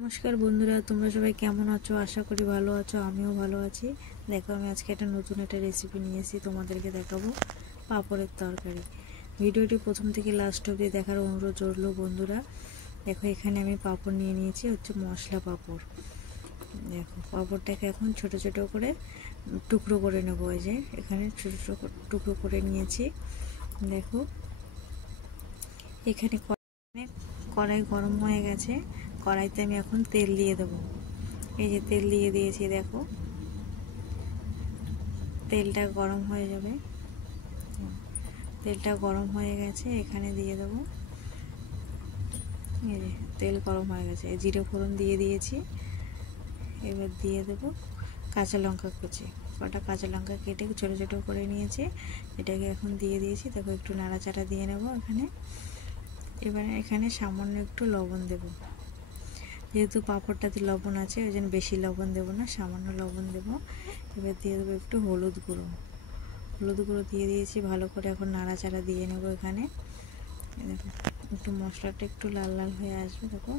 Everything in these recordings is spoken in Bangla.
নমস্কার বন্ধুরা, তোমরা সবাই কেমন আছো? আশা করি ভালো আছো। আমিও ভালো আছি। দেখো, আমি আজকে নতুন একটা রেসিপি নিয়ে এসেছি, তোমাদেরকে দেখাবো পাঁপড়ের তরকারি। ভিডিওটি প্রথম থেকে লাস্ট অবধি দেখার অনুরোধ রইল বন্ধুরা। দেখো, এখানে আমি পাঁপড় নিয়ে নিয়েছি, হচ্ছে মশলা পাঁপড়। দেখো, পাঁপড়টাকে এখন ছোট ছোট করে টুকরো করে নেবো। এই যে এখানে ছোট ছোট টুকরো করে নিয়েছি। দেখো, এখানে কড়াই গরম হয়ে গেছে। কড়াইতে আমি এখন তেল দিয়ে দেবো। এই যে তেল দিয়ে দিয়েছি। দেখো, তেলটা গরম হয়ে যাবে। তেলটা গরম হয়ে গেছে, এখানে দিয়ে দেবো। এই যে তেল গরম হয়ে গেছে, জিরে ফোড়ন দিয়ে দিয়েছি। এবার দিয়ে দেবো কাঁচা লঙ্কা কুচি। কটা কাঁচা লঙ্কা কেটে ছোটো ছোটো করে নিয়েছি, এটাকে এখন দিয়ে দিয়েছি। দেখো, একটু নাড়াচাড়া দিয়ে নেব এখানে। এবারে এখানে সামান্য একটু লবণ দেব। যেহেতু পাঁপড়টাতে লবণ আছে, ওই জন্য বেশি লবণ দেবো না, সামান্য লবণ দেবো। এবার দিয়ে দেবো একটু হলুদ গুঁড়ো। হলুদ গুঁড়ো দিয়ে দিয়েছি। ভালো করে এখন নাড়াচাড়া দিয়ে নেব এখানে। দেখো, একটু মশলাটা একটু লাল লাল হয়ে আসবে। দেখো,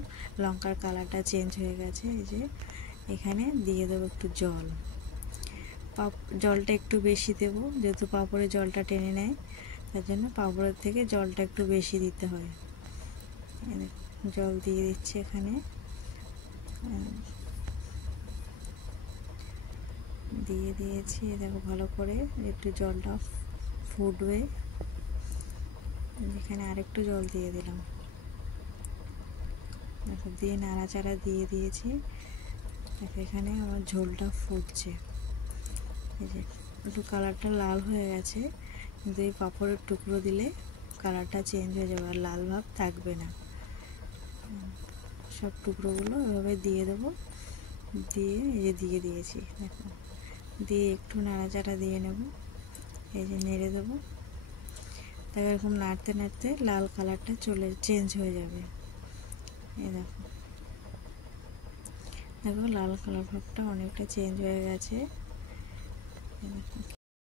লঙ্কার কালারটা চেঞ্জ হয়ে গেছে। এই যে এখানে দিয়ে দেবো একটু জল। জলটা একটু বেশি দেবো, যেহেতু পাঁপড়ে জলটা টেনে নেয়, তার জন্য পাঁপড়ের থেকে জলটা একটু বেশি দিতে হয়। জল দিয়ে দিচ্ছি এখানে। দিয়ে দিয়েছি। দেখো, ভালো করে একটু জলটা ফুটবে। এখানে আরেকটু জল দিয়ে দিলাম। দেখো, দিয়ে নাড়াচাড়া দিয়ে দিয়েছি। দেখো, এখানে আমার ঝোলটা ফুটছে। এই যে একটু কালারটা লাল হয়ে গেছে, কিন্তু এই পাঁপড়ের টুকরো দিলে কালারটা চেঞ্জ হয়ে যাবে, আর লাল ভাব থাকবে না। সব টুকরোগুলো এভাবে দিয়ে দেবো। দিয়ে এই যে দিয়ে দিয়েছি। দেখো, দিয়ে একটু নাড়াচাড়া দিয়ে নেব। এই যে নেড়ে দেবো। দেখো, এরকম নাড়তে নাড়তে লাল কালারটা চেঞ্জ হয়ে যাবে। এই দেখো, দেখো লাল কালার ভাবটা অনেকটা চেঞ্জ হয়ে গেছে।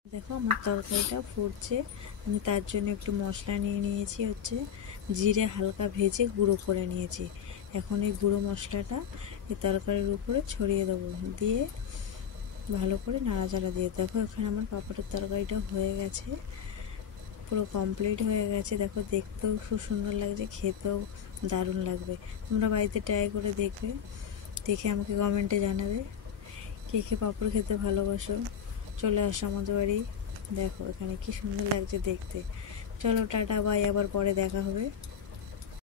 দেখো, আমার তরকারিটা ফুটছে। আমি তার জন্য একটু মশলা নিয়ে নিয়েছি, হচ্ছে জিরে হালকা ভেজে গুঁড়ো করে নিয়েছি। এখন এই গুঁড়ো মশলাটা এই তরকারির উপরে ছড়িয়ে দেবো। দিয়ে ভালো করে নাড়াচাড়া দিয়ে, দেখো এখানে আমার পাঁপড়ের তরকারিটা হয়ে গেছে, পুরো কমপ্লিট হয়ে গেছে। দেখো, দেখতেও খুব সুন্দর লাগছে, খেতেও দারুণ লাগবে। তোমরা বাড়িতে ট্রাই করে দেখবে, দেখে আমাকে কমেন্টে জানাবে কে কে পাঁপড় খেতে ভালোবাসো। চলে আসো আমাদের বাড়ি। দেখো, এখানে কি সুন্দর লাগছে দেখতে। চলো, টাটা, বাই, আবার পরে দেখা হবে।